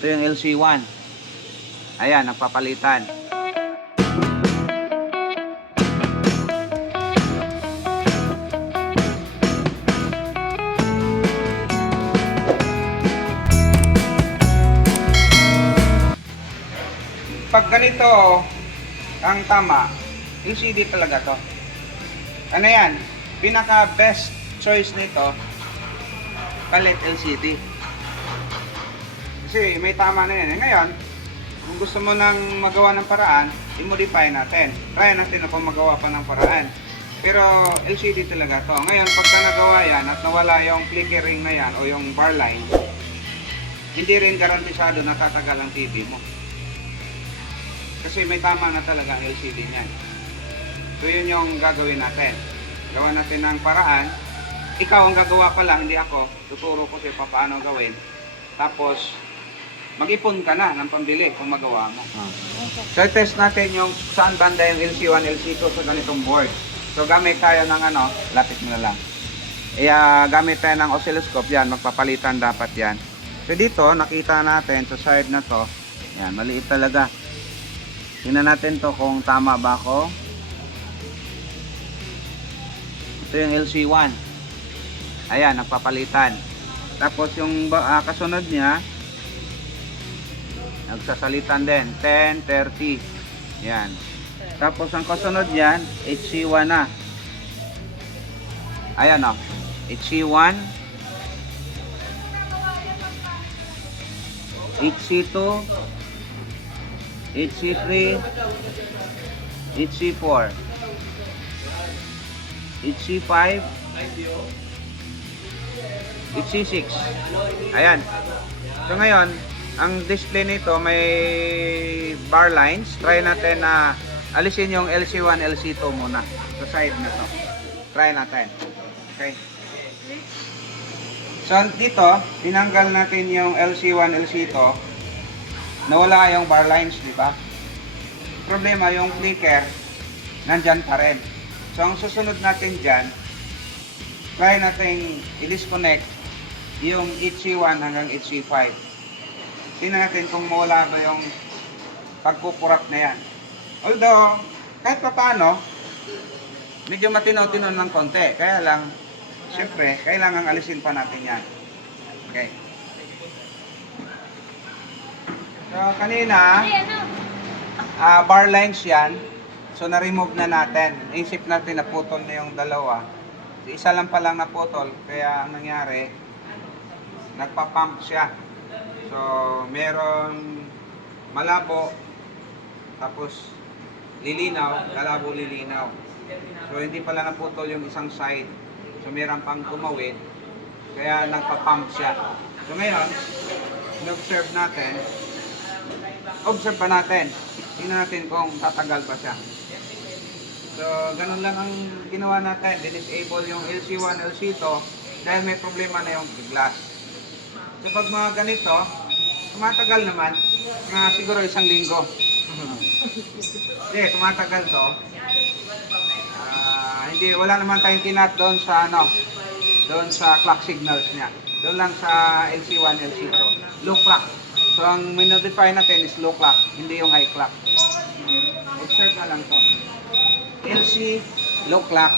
Ito yung LC1. Ayan, nagpapalitan. Pag ganito ang tama, LCD talaga to. Ano yan? Pinaka best choice nito, palit LCD. Kasi may tama na yan. Ngayon, kung gusto mo nang magawa ng paraan, i-modify natin. Try natin na kung magawa pa ng paraan. Pero LCD talaga to. Ngayon, pagka nagawa yan at nawala yung flickering na yan o yung bar line, hindi rin garantisado na tatagal ang TV mo. Kasi may tama na talaga ang LCD niyan. So yun yung gagawin natin. Gawa natin ng paraan. Ikaw ang gagawa pa lang, hindi ako. Tuturo ko sa'yo paano gawin. Tapos, mag-ipon ka na ng pambili kung magawa mo. So test natin yung saan banda yung LC1, LC2 sa ganitong board. So gamit tayo ng lapit mo na lang. Gamit tayo ng oscilloscope yan, magpapalitan dapat yan. So dito, nakita natin sa side na to, yan, maliit talaga. Tingnan natin to kung tama ba ako. Ito yung LC1. Ayan, nagpapalitan. Tapos yung kasunod niya, nagsasalitan din. 10, 30. Yan. Tapos ang kasunod niyan, HC1 na. Ayan o. HC1. HC2. HC3, HC4, HC5, HC6. Ayan. So ngayon, ang display nito may bar lines. Try natin na alisin yung LC1, LC2 muna sa side na to. Try natin. Okay. So dito, tinanggal natin yung LC1, LC2. Nawala yung bar lines, di ba? Problema, yung flicker, nandyan pa rin. So, ang susunod natin dyan, try natin i-disconnect yung HC1 hanggang HC5. Tingnan natin kung mawala ba yung pagkukurak na yan. Although, kahit pa paano, medyo matinaw-tinaw ng konti. Kaya lang, siyempre, kailangan alisin pa natin yan. Okay. So, kanina, bar lines yan. So, na-remove na natin. Naisip natin na putol na yung dalawa. So, isa lang palang naputol. Kaya, ang nangyari, nagpa-pump siya. So, meron malabo, tapos lilinaw, malabo, lilinaw. So, hindi pala naputol yung isang side. So, meron pang tumawid. Kaya, nagpa-pump siya. So, ngayon, in-observe natin. Observe pa natin. Tingnan natin kung tatagal pa siya. So, ganun lang ang ginawa natin. Disable yung LC1, LC2 dahil may problema na yung glass. So, pag mga ganito, tumatagal naman. Siguro 1 linggo. Hindi, tumatagal to. Wala naman tayong kinat doon sa doon sa clock signals niya. Doon lang sa LC1, LC2. Low clock. So, ang minodify natin is low clock, hindi yung high clock. Observe na lang to. LC, low clock,